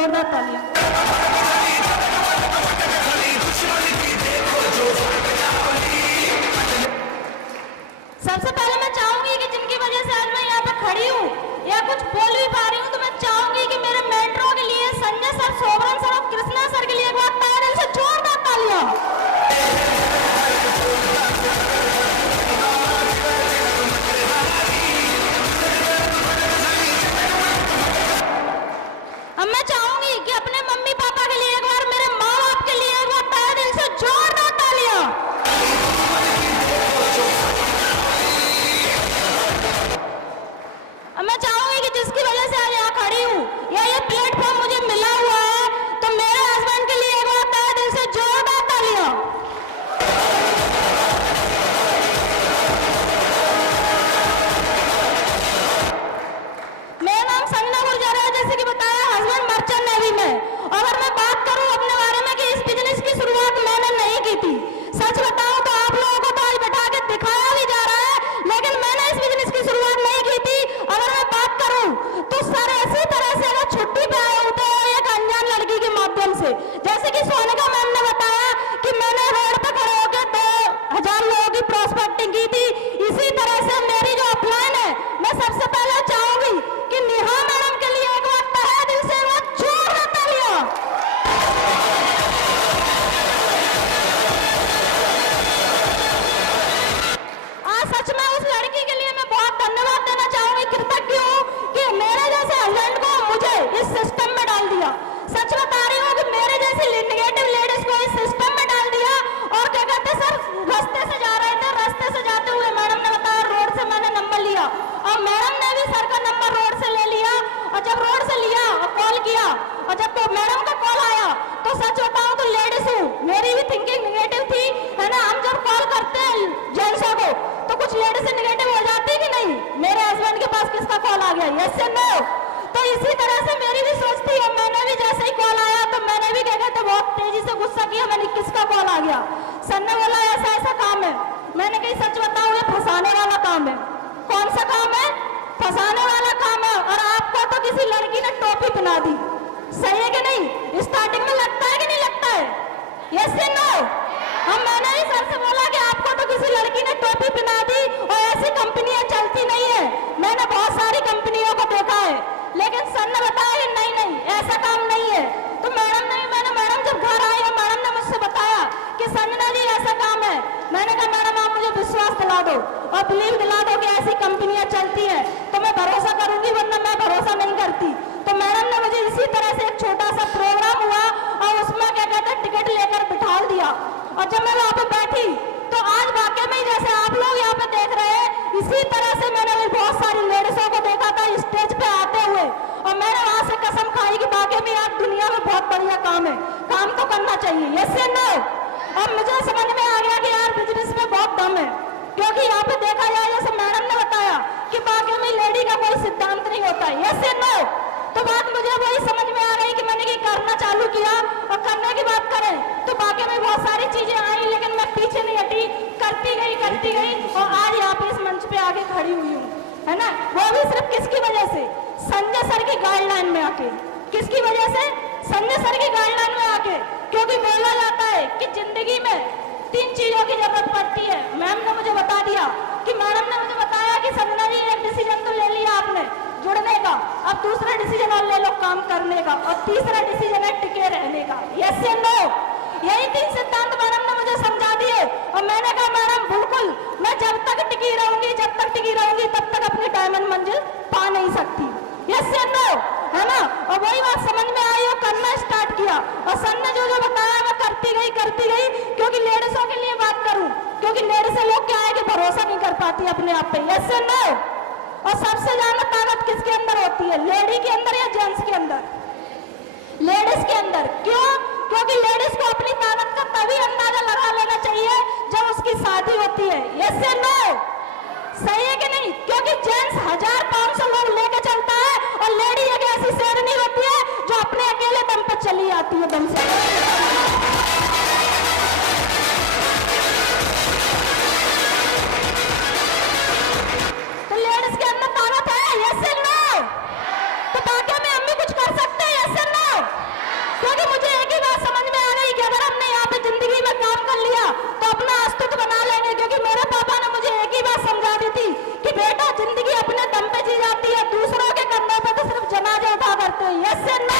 जोरदार तालियां। सबसे पहले मैं चाहूंगी कि जिनकी वजह से आज मैं यहाँ पे खड़ी हूँ या कुछ बोल भी पा रही हूँ, तो मैं चाहूंगी कि मेरे मेंटरों के लिए, संजय सर, शोभन सर और कृष्णा सर के लिए एक बार तहे दिल से जोरदार तालियां। अब मैं चाहूंगी कि अपने मम्मी पापा के लिए एक बार, मेरे माँ बाप के लिए एक बार तहे दिल से जोरदार तालियां। अब मैं चाहूंगी कि जिसकी वजह से आज यहाँ खड़ी हूँ या ये प्लेटफॉर्म मुझे मिला हुआ है, तो मेरे हस्बैंड के लिए एक बार तहे दिल से जोरदार तालियां। मेरा नाम संजना गुर्जर है, जैसे कि बताया, हस्बैंड मर्चेंट नेवी में। अगर मैं बात करूं अपने बारे में कि इस बिजनेस की शुरुआत मैंने नहीं की थी, सच बताऊं तो आप लोगों को तो आज बैठा के दिखाया भी जा रहा है, लेकिन मैंने इस बिजनेस की शुरुआत नहीं की थी। अगर मैं बात करूं तो सर ऐसी तरह से अगर छुट्टी पे आए होते हैं एक अनजान लड़की के माध्यम से, जैसे कि सोनिका मैम ने बताया कि मैंने रोड पे खड़े होकर 2000 लोगों की प्रोस्पेक्टिंग की थी। इसी तरह से मेरी जो अपलाइन है, मैं सबसे पहले चाहूंगी कि नेहा मैडम के लिए एक बार तहे दिल से जोरदार तालियां। आज सच में उस लड़की के लिए मैं बहुत धन्यवाद देना चाहूंगी, कृतज्ञ हूँ कि मेरे जैसे हस्बैंड को मुझे इस सिस्टम में डाल दिया। सच बता रही हूँ कि मेरे जैसी नेगेटिव लेडीज को इस सिस्टम में डाल दिया। और क्या कहते सर, रास्ते से जा रहे थे, रास्ते से जाते हुए मैडम ने बताया, रोड से मैंने नंबर लिया और मैडम ने भी सर का नंबर रोड से ले लिया। और जब रोड से लिया और कॉल किया और जब तो मैडम का कॉल आया, तो सच बताऊं तो लेडीज हूँ, मेरी भी थिंकिंग निगेटिव थी, है ना। हम जब कॉल करते हैं जेंट्सों को तो कुछ लेडीज से निगेटिव हो जाती कि नहीं, मेरे हस्बैंड के पास किसका कॉल आ गया, यस या नो। तो इसी तरह से मेरी भी सोच थी और मैंने भी जैसे ही कॉल आया तो मैंने भी क्या कहते बहुत तेजी से गुस्सा किया, मैंने किसका कॉल आ गया। सर ने बोला ऐसा ऐसा काम है। मैंने कही सच बताऊं ये फंसाने वाला काम है। कौन सा काम है? फंसाने वाला काम है। और आपको तो किसी लड़की ने टोपी पहना दी, सही है कि नहीं? स्टार्टिंग में लगता है कि नहीं लगता है, यस या नो। हम मैंने ही सर से बोला कि आपको तो किसी लड़की ने टोपी पहना दी और ऐसी कंपनियां चलती नहीं है। मैंने बहुत सारी कंपनियों को देखा है, लेकिन सर ने बताया कि नहीं नहीं ऐसा काम नहीं है। तो मैडम जब घर आई और मैडम ने मुझसे बताया कि संजना जी ऐसा काम है, मैंने कहा मैडम आप मुझे विश्वास दिला दो और बिलीव दिला दो कि ऐसी कंपनियां चलती हैं तो मैं भरोसा करूंगी, वरना मैं भरोसा नहीं करती। तो मैडम ने मुझे इसी तरह से एक छोटा सा प्रोग्राम हुआ और उसमें क्या कहते हैं टिकट लेकर बिठा दिया। और जब मैं वहां पे बैठी तो आज वाकई में जैसे आप लोग यहाँ पे देख रहे हैं, इसी तरह से मैंने भी बहुत सारी लेडीजों को देखा था स्टेज पे आते हुए, और मैंने वहां से कसम खाई कि वाकई में आज दुनिया में बहुत बढ़िया काम है, काम तो करना चाहिए, यस या नो। अब मुझे समझ में आ गया कि यार बिजनेस में बहुत दम है, क्योंकि यहाँ पे देखा जाए जैसे मैडम ने बताया कि वाकई में लेडी का कोई सिद्धांत नहीं होता है, यस या नो। तो बात मुझे वही समझ में आ गई कि मैंने ये करना चालू किया और करने की बात करें तो वाकई में बहुत सारी चीजें आई, लेकिन मैं पीछे नहीं हटी, करती गई और आज यहाँ पे इस मंच पे आके खड़ी हुई हूँ, है ना। वो भी सिर्फ किसकी वजह से? संजय सर की गाइडलाइन में आके। किसकी वजह से? संजय सर की गाइडलाइन में आके। क्योंकि बोला जाता है कि जिंदगी में 3 चीजों की जरूरत पड़ती है। मैम ने मुझे बता दिया कि मैडम ने मुझे बताया कि संजना जी एक डिसीजन तो ले लिया आपने जुड़ने का, अब दूसरा डिसीजन और ले लो काम करने का, और तीसरा डिसीजन है टिके रहने का, यस या नो। यही 3 सिद्धांत मैडम ने मुझे समझा दिए और मैंने कहा मैडम बिल्कुल, मैं जब तक टिकी रहूंगी तब तक अपनी डायमंड मंजिल पा नहीं सकती, यस या नो, है ना। और वही बात समझ में आई और करना स्टार्ट किया, और सर ने जो बताया मैं करती गई। क्योंकि लेडीजों के लिए बात करूं, क्योंकि लेडीज से लोग क्या है कि भरोसा नहीं कर पाती अपने आप पे, यस या नो। और सबसे ज्यादा ताकत किसके अंदर होती है, लेडी के अंदर या जेंट्स के अंदर? लेडीज के अंदर। क्यों? क्योंकि लेडीज को अपनी ताकत का तभी अंदाजा लगा लेना चाहिए जब उसकी शादी होती है, यस या नो, सही है कि नहीं? क्योंकि जेंट्स 1500 लोग लेके चलता है और लेडी एक ऐसी शेरनी होती है जो अपने अकेले दम पर चली आती है, दम से। तो लेडीज के अंदर ताकत है, यस या नो। तो बाकी में हम भी कुछ कर सकते हैं, यस या नो। बेटा जिंदगी अपने दम पे जी जाती है, दूसरों के कंधों पे तो सिर्फ जनाजे उठा करते हैं। यस या नो?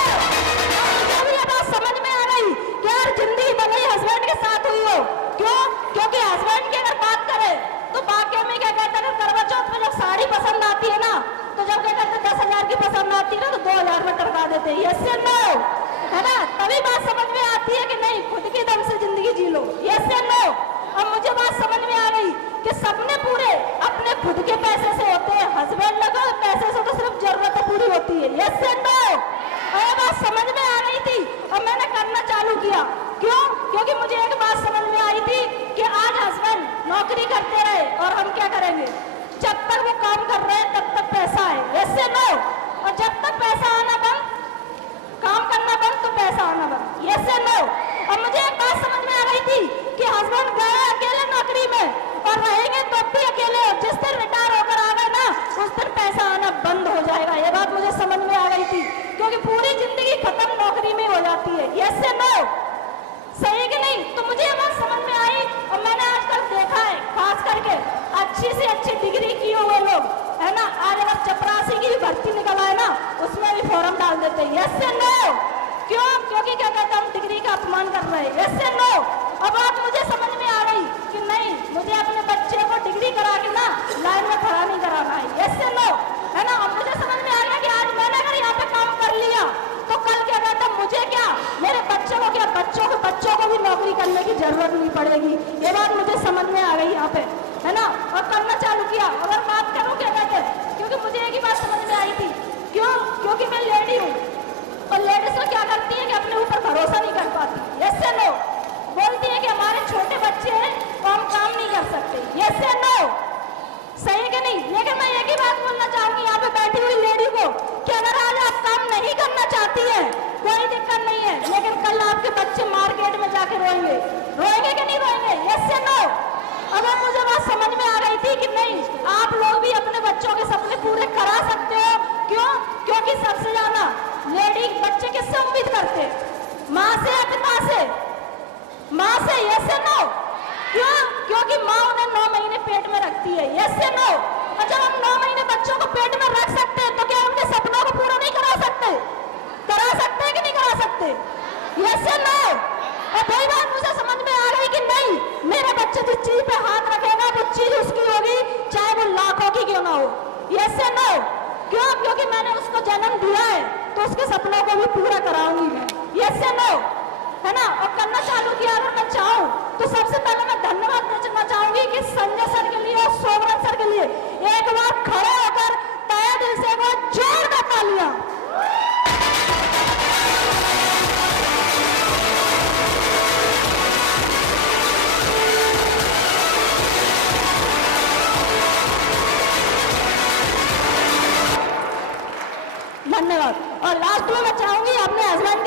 मुझे भी ये बात समझ में आ गई कि यार जिंदगी भले ही हस्बैंड के साथ हुई हो, क्यों? क्योंकि हस्बैंड की अगर बात करें तो वाकई में क्या कहते हैं, करवा चौथ में जब साड़ी पसंद आती है ना, तो जब क्या कहते हैं 10,000 की पसंद आती है ना, तो 2,000 में टरका देते हैं। यस या नो? है ना? तभी बात समझ में आती है कि नहीं, खुद की दम से जिंदगी जी लो। यस या नो? अब मुझे बात समझ में आ गई कि सपने पूरे अपने खुद के पैसे से होते हैं, हस्बैंड लगा पैसे से तो सिर्फ जरूरतें पूरी होती है। यस या नो? ये बात समझ में आ रही थी और मैंने करना चालू किया। क्यों? क्योंकि मुझे एक बात समझ में आई थी कि आज हस्बैंड नौकरी करते रहे और हम क्या करेंगे, जब तक वो काम कर रहे हैं तब तक पैसा है। यस या नो? और जब तक पैसा आना बंद, काम करना बंद, तो पैसा आना बंद। यस या नो? और मुझे एक बात समझ में आ रही थी कि हस्बैंड गए अकेले नौकरी में और रहेंगे तो भी अकेले, जिस दिन रिटायर होकर आ गए ना, उस दिन पैसा आना बंद हो जाएगा। ये बात मुझे समझ में आ गई थी, क्योंकि पूरी जिंदगी खत्म नौकरी में हो जाती है। यस या नो? सही है कि नहीं? तो मुझे ये बात समझ में आई और मैंने आजकल देखा है, खास करके अच्छी से अच्छी डिग्री किए हुए लोग, है ना, आज अगर चपरासी की भर्ती निकल आए ना, उसमें भी फॉर्म डाल देते हैं। यस या नो? क्यों? क्योंकि क्या कहते हैं, हम डिग्री का अपमान कर रहे हैं। यस या नो? अब बात मुझे समझ में आ गई कि नहीं, मुझे अपने बच्चे को डिग्री करा के ना लाइन में खड़ा नहीं कराना है। यस या नो? है ना? अब मुझे समझ में आ गया कि आज मैंने अगर यहाँ पे काम कर लिया तो कल क्या कहता है, मुझे क्या, मेरे बच्चों को क्या, बच्चों को भी नौकरी करने की जरूरत नहीं पड़ेगी। ये बात मुझे समझ में आ गई यहाँ पे, है ना? और करना चालू किया। अगर बात करूँ क्या कहते हैं, क्योंकि मुझे एक ही बात समझ में आई थी, क्यों? क्योंकि मैं लेडी हूँ और लेडीज तो क्या करती है कि अपने ऊपर भरोसा नहीं कर पाती। यस या नो? बोलती है कि हमारे छोटे बच्चे हैं तो हम काम नहीं कर सकते। यस या नो? सही है कि नहीं? लेकिन मैं एक ही बात बोलना चाहूंगी यहाँ पे बैठी हुई लेडी को कि अगर आज आप काम नहीं करना चाहती है, कोई दिक्कत नहीं है, लेकिन कल आपके बच्चे मार्केट में जाके रोएंगे। रोएंगे कि नहीं रोएंगे? यस या नो? अगर मुझे बात समझ में आ रही थी कि नहीं, आप लोग भी अपने बच्चों के सपने पूरे करा सकते हो। क्यों? क्योंकि सबसे ज्यादा लेडी बच्चे किससे उम्मीद करते हैं? माँ से या पिता से? माँ से। यस या नो? क्यों? क्योंकि माँ उन्हें 9 महीने पेट में रखती है। यस या नो? और जब हम 9 महीने बच्चों को पेट में रख सकते हैं तो क्या उनके सपनों को पूरा नहीं करा सकते? करा सकते हैं कि नहीं करा सकते? यस या नो? और वही बात मुझे समझ में आ गई कि नहीं, मेरा बच्चा जिस चीज पे हाथ रखेगा वो चीज उसकी होगी, चाहे वो लाखों की क्यों ना हो। यस या नो? क्यों? क्योंकि मैंने उसको जन्म दिया है तो उसके सपनों को भी पूरा कराऊंगी मैं। यस या नो? है ना? और करना चालू किया। अगर मैं चाहूँ तो सबसे पहले मैं धन्यवाद देना चाहूंगी कि संजय सर के लिए और सोमनाथ सर के लिए एक बार खड़े होकर तहे दिल से वो जोरदार तालियां। धन्यवाद। और लास्ट में मैं चाहूंगी अपने हस्बैंड